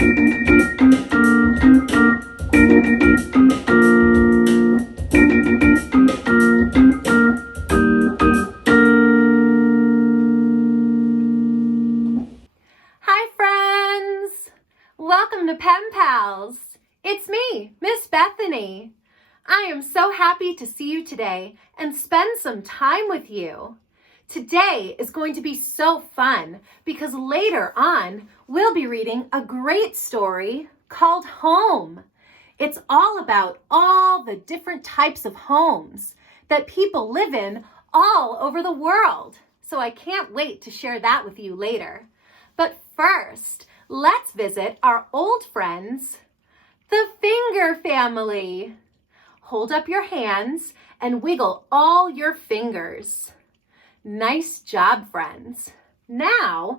Hi friends! Welcome to Pen Pals. It's me, Miss Bethany. I am so happy to see you today and spend some time with you. Today is going to be so fun because later on we'll be reading a great story called Home. It's all about all the different types of homes that people live in all over the world. So I can't wait to share that with you later. But first, let's visit our old friends, the Finger family. Hold up your hands and wiggle all your fingers. Nice job, friends. Now,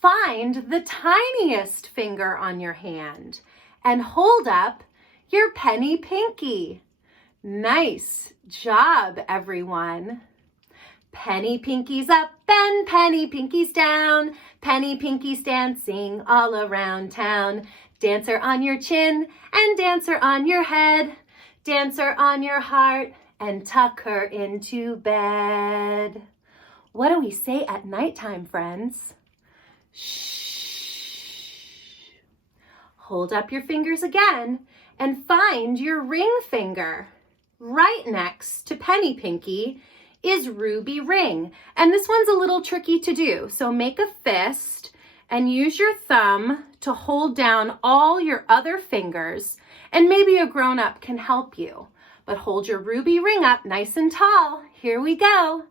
find the tiniest finger on your hand and hold up your penny pinky. Nice job, everyone. Penny pinkies up and penny pinkies down. Penny pinkies dancing all around town. Dancer on your chin and dancer on your head. Dancer on your heart and tuck her into bed. What do we say at nighttime, friends? Shh. Hold up your fingers again and find your ring finger. Right next to Penny Pinky is Ruby Ring. And this one's a little tricky to do. So make a fist and use your thumb to hold down all your other fingers. And maybe a grown-up can help you. But hold your ruby ring up nice and tall. Here we go.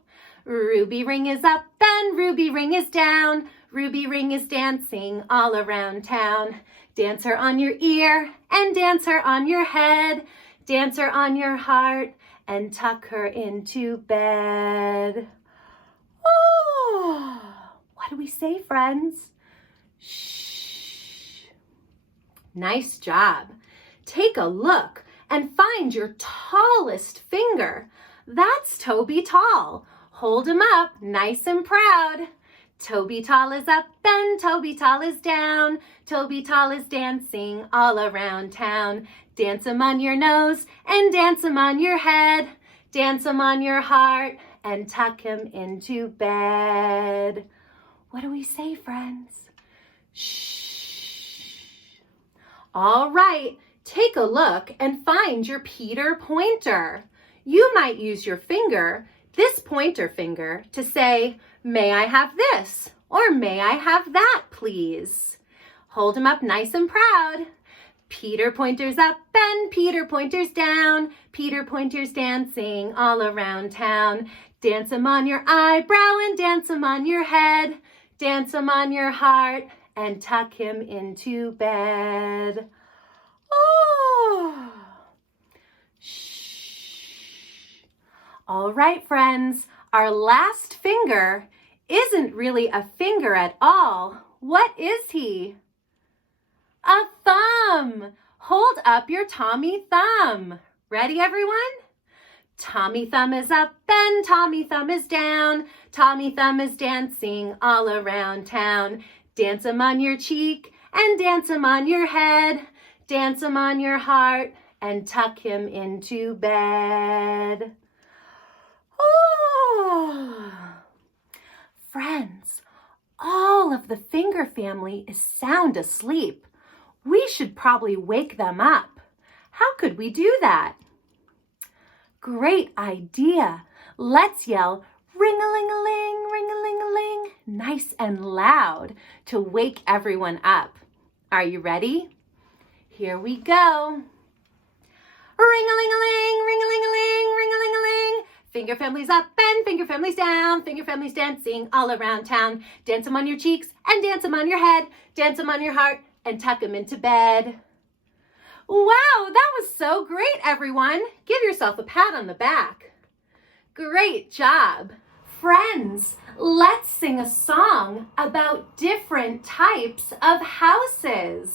Ruby ring is up and ruby ring is down. Ruby ring is dancing all around town. Dancer on your ear and dancer on your head. Dancer on your heart and tuck her into bed. Oh, what do we say, friends? Shh. Nice job. Take a look and find your tallest finger. That's Toby Tall. Hold him up nice and proud. Toby Tall is up and Toby Tall is down. Toby Tall is dancing all around town. Dance him on your nose and dance him on your head. Dance him on your heart and tuck him into bed. What do we say, friends? Shh. All right, take a look and find your Peter Pointer. You might use your finger, this pointer finger, to say, may I have this? Or may I have that, please? Hold him up nice and proud. Peter Pointer's up and Peter Pointer's down. Peter Pointer's dancing all around town. Dance him on your eyebrow and dance him on your head. Dance him on your heart and tuck him into bed. Oh! Shh. All right, friends, our last finger isn't really a finger at all. What is he? A thumb. Hold up your Tommy thumb. Ready, everyone? Tommy thumb is up and Tommy thumb is down. Tommy thumb is dancing all around town. Dance him on your cheek and dance him on your head. Dance him on your heart and tuck him into bed. Oh! Friends, all of the Finger family is sound asleep. We should probably wake them up. How could we do that? Great idea. Let's yell ring-a-ling-a-ling, ring-a-ling-a-ling, nice and loud to wake everyone up. Are you ready? Here we go. Ring-a-ling-a-ling, ring-a-ling-a-ling, ring-a-ling-a-ling. Finger family's up and finger family's down. Finger family's dancing all around town. Dance them on your cheeks and dance them on your head. Dance them on your heart and tuck them into bed. Wow, that was so great, everyone. Give yourself a pat on the back. Great job. Friends, let's sing a song about different types of houses.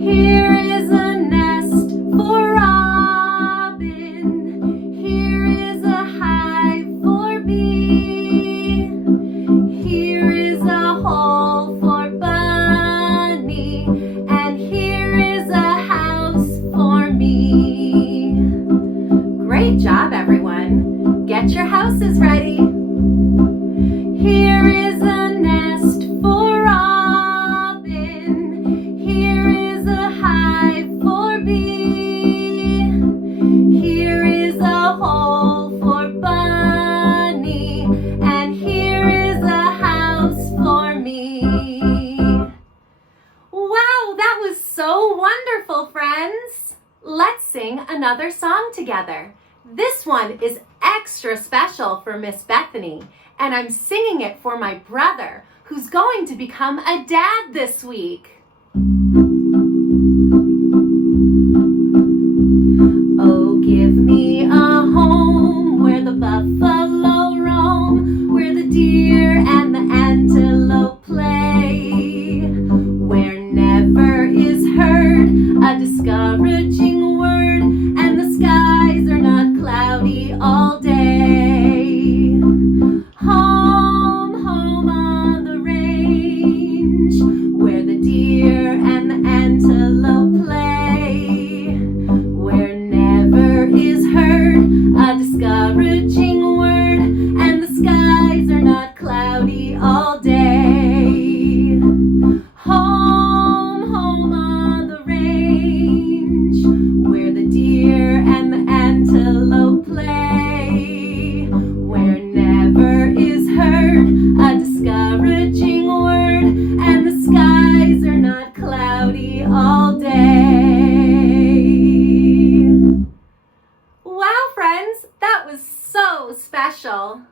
Here is a nest for robin. Here is a hive for bee. here is a hole for Bunny, and here is a house for me. Great job, everyone. Get your houses ready. Here is a nest for Robin. Here is a hive for bee. Here is a hole for Bunny, and here is a house for me. Wow, that was so wonderful, friends. Let's sing another song together. This one is extra special for Miss Bethany, and I'm singing it for my brother, who's going to become a dad this week. Oh, give me a home where the buffalo roam, where the deer and the antelope play, where never is heard a discouraging word, and the skies are not cloudy all day. Home, home on the range, where the deer and the antelope play, where never is heard a discouraging word, and the skies are not cloudy all day. Home, home on the range, where the deer and the antelope play, where never is heard a discouraging word, and the skies are not cloudy all day. Wow, friends, that was so special.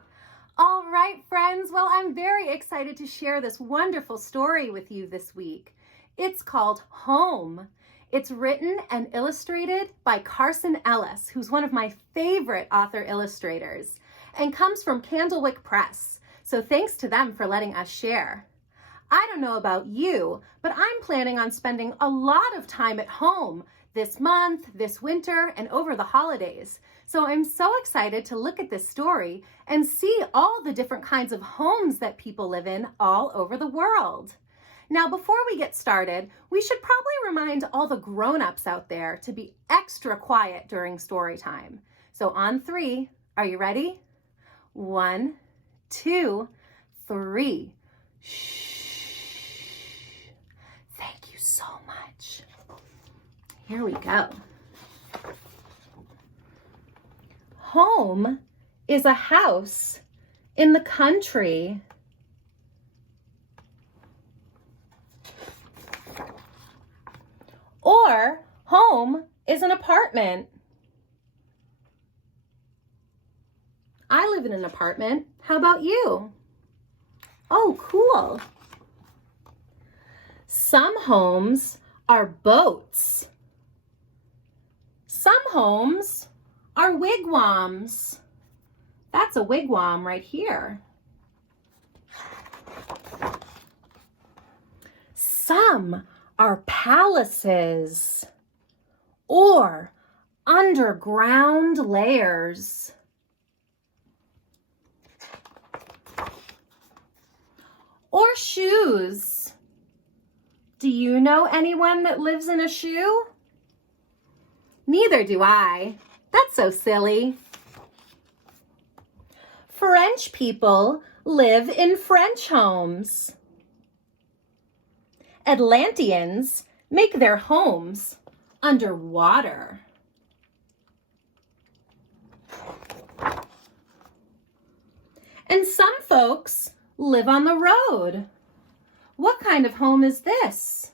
All right, friends, well, I'm very excited to share this wonderful story with you this week. It's called Home. It's written and illustrated by Carson Ellis, who's one of my favorite author illustrators, and comes from Candlewick Press. So thanks to them for letting us share. I don't know about you, but I'm planning on spending a lot of time at home this month, this winter, and over the holidays. So I'm so excited to look at this story and see all the different kinds of homes that people live in all over the world. Now, before we get started, we should probably remind all the grown-ups out there to be extra quiet during story time. So on 3, are you ready? 1, 2, 3. Shh. Thank you so much. Here we go. Home is a house in the country. Or home is an apartment. I live in an apartment. How about you? Oh, cool. Some homes are boats. Some homes are wigwams. That's a wigwam right here. Some are palaces or underground lairs. Or shoes. Do you know anyone that lives in a shoe? Neither do I. That's so silly. French people live in French homes. Atlanteans make their homes underwater. And some folks live on the road. What kind of home is this?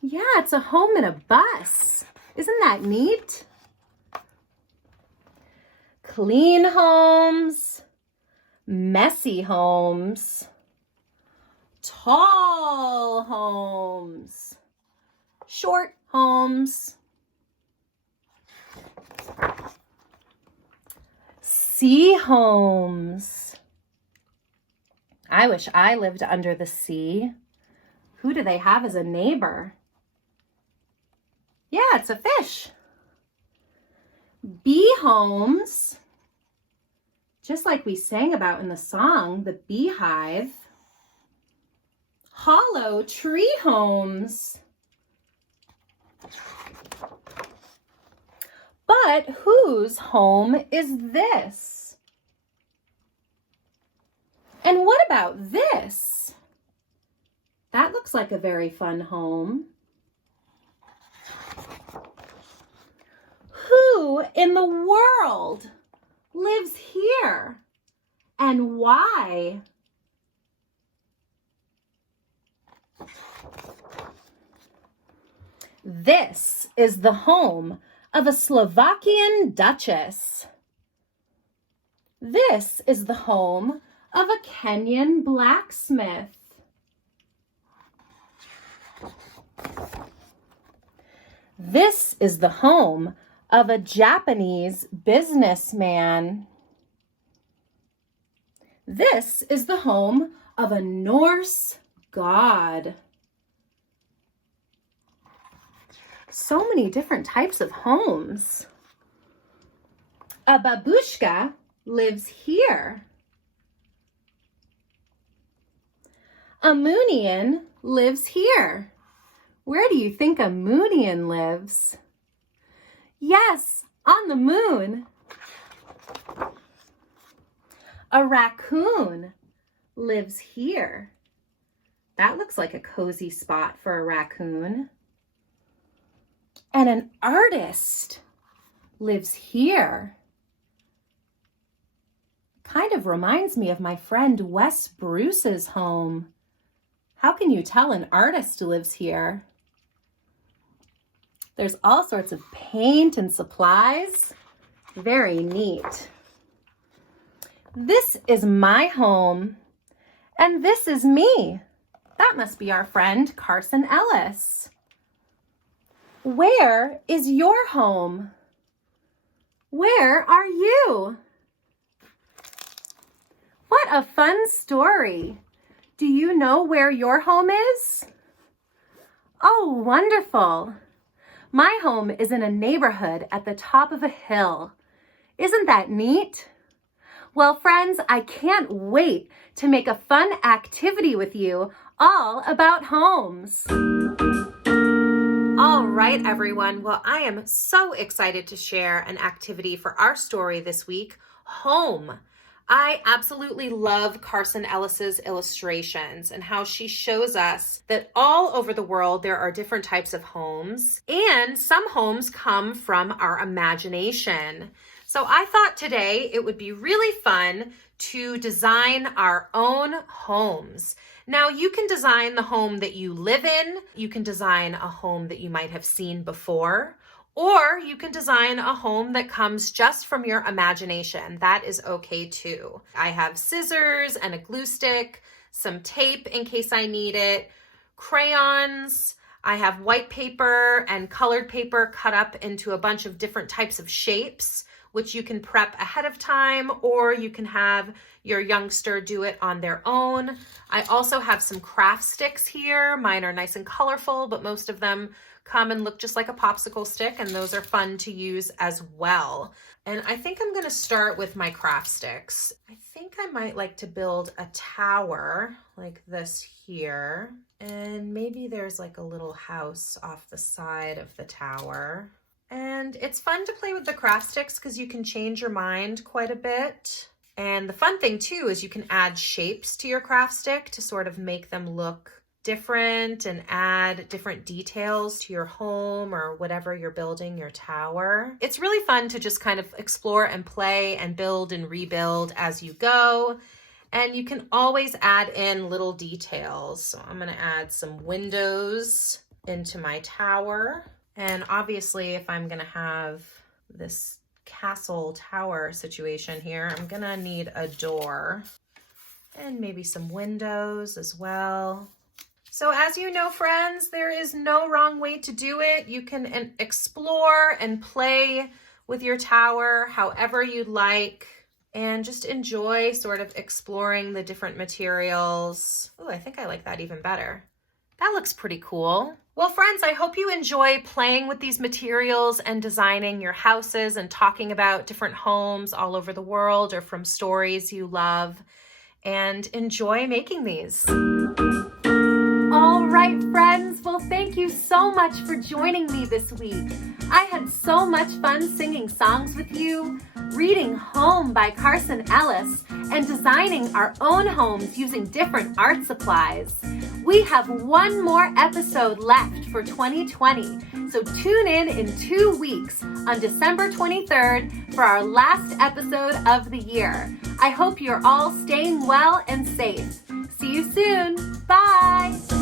Yeah, it's a home in a bus. Isn't that neat? Clean homes, messy homes, tall homes, short homes, sea homes. I wish I lived under the sea. Who do they have as a neighbor? Yeah, it's a fish. Bee homes. just like we sang about in the song, The Beehive. Hollow tree homes. But whose home is this? And what about this? That looks like a very fun home. Who in the world lives here and why? This is the home of a Slovakian duchess. This is the home of a Kenyan blacksmith. This is the home of a Japanese businessman. This is the home of a Norse god. So many different types of homes. A babushka lives here. A Moonian lives here. Where do you think a Moonian lives? Yes, on the moon. A raccoon lives here. That looks like a cozy spot for a raccoon. And an artist lives here. Kind of reminds me of my friend Wes Bruce's home. How can you tell an artist lives here? There's all sorts of paint and supplies. Very neat. This is my home. And this is me. That must be our friend Carson Ellis. Where is your home? Where are you? What a fun story. Do you know where your home is? Oh, wonderful. My home is in a neighborhood at the top of a hill. Isn't that neat? Well, friends, I can't wait to make a fun activity with you all about homes. All right, everyone. Well, I am so excited to share an activity for our story this week, home. I absolutely love Carson Ellis's illustrations and how she shows us that all over the world there are different types of homes, and some homes come from our imagination. So I thought today it would be really fun to design our own homes. Now, you can design the home that you live in, you can design a home that you might have seen before, or you can design a home that comes just from your imagination. That is okay too. I have scissors and a glue stick, some tape in case I need it, crayons. I have white paper and colored paper cut up into a bunch of different types of shapes, which you can prep ahead of time, or you can have your youngster do it on their own. I also have some craft sticks here. Mine are nice and colorful, but most of them come and look just like a popsicle stick, and those are fun to use as well. And I think I'm gonna start with my craft sticks. I think I might like to build a tower like this here, and maybe there's like a little house off the side of the tower. And it's fun to play with the craft sticks because you can change your mind quite a bit. And the fun thing too is you can add shapes to your craft stick to sort of make them look different and add different details to your home or whatever you're building, your tower. It's really fun to just kind of explore and play and build and rebuild as you go. And you can always add in little details. So I'm gonna add some windows into my tower. And obviously, if I'm gonna have this castle tower situation here, I'm gonna need a door and maybe some windows as well. So as you know, friends, there is no wrong way to do it. You can explore and play with your tower however you'd like, and just enjoy sort of exploring the different materials. Oh, I think I like that even better. That looks pretty cool. Well, friends, I hope you enjoy playing with these materials and designing your houses and talking about different homes all over the world or from stories you love, and enjoy making these. All right, friends. Well, thank you so much for joining me this week. I had so much fun singing songs with you, reading Home by Carson Ellis, and designing our own homes using different art supplies. We have one more episode left for 2020, so tune in 2 weeks on December 23rd for our last episode of the year. I hope you're all staying well and safe. See you soon. Bye.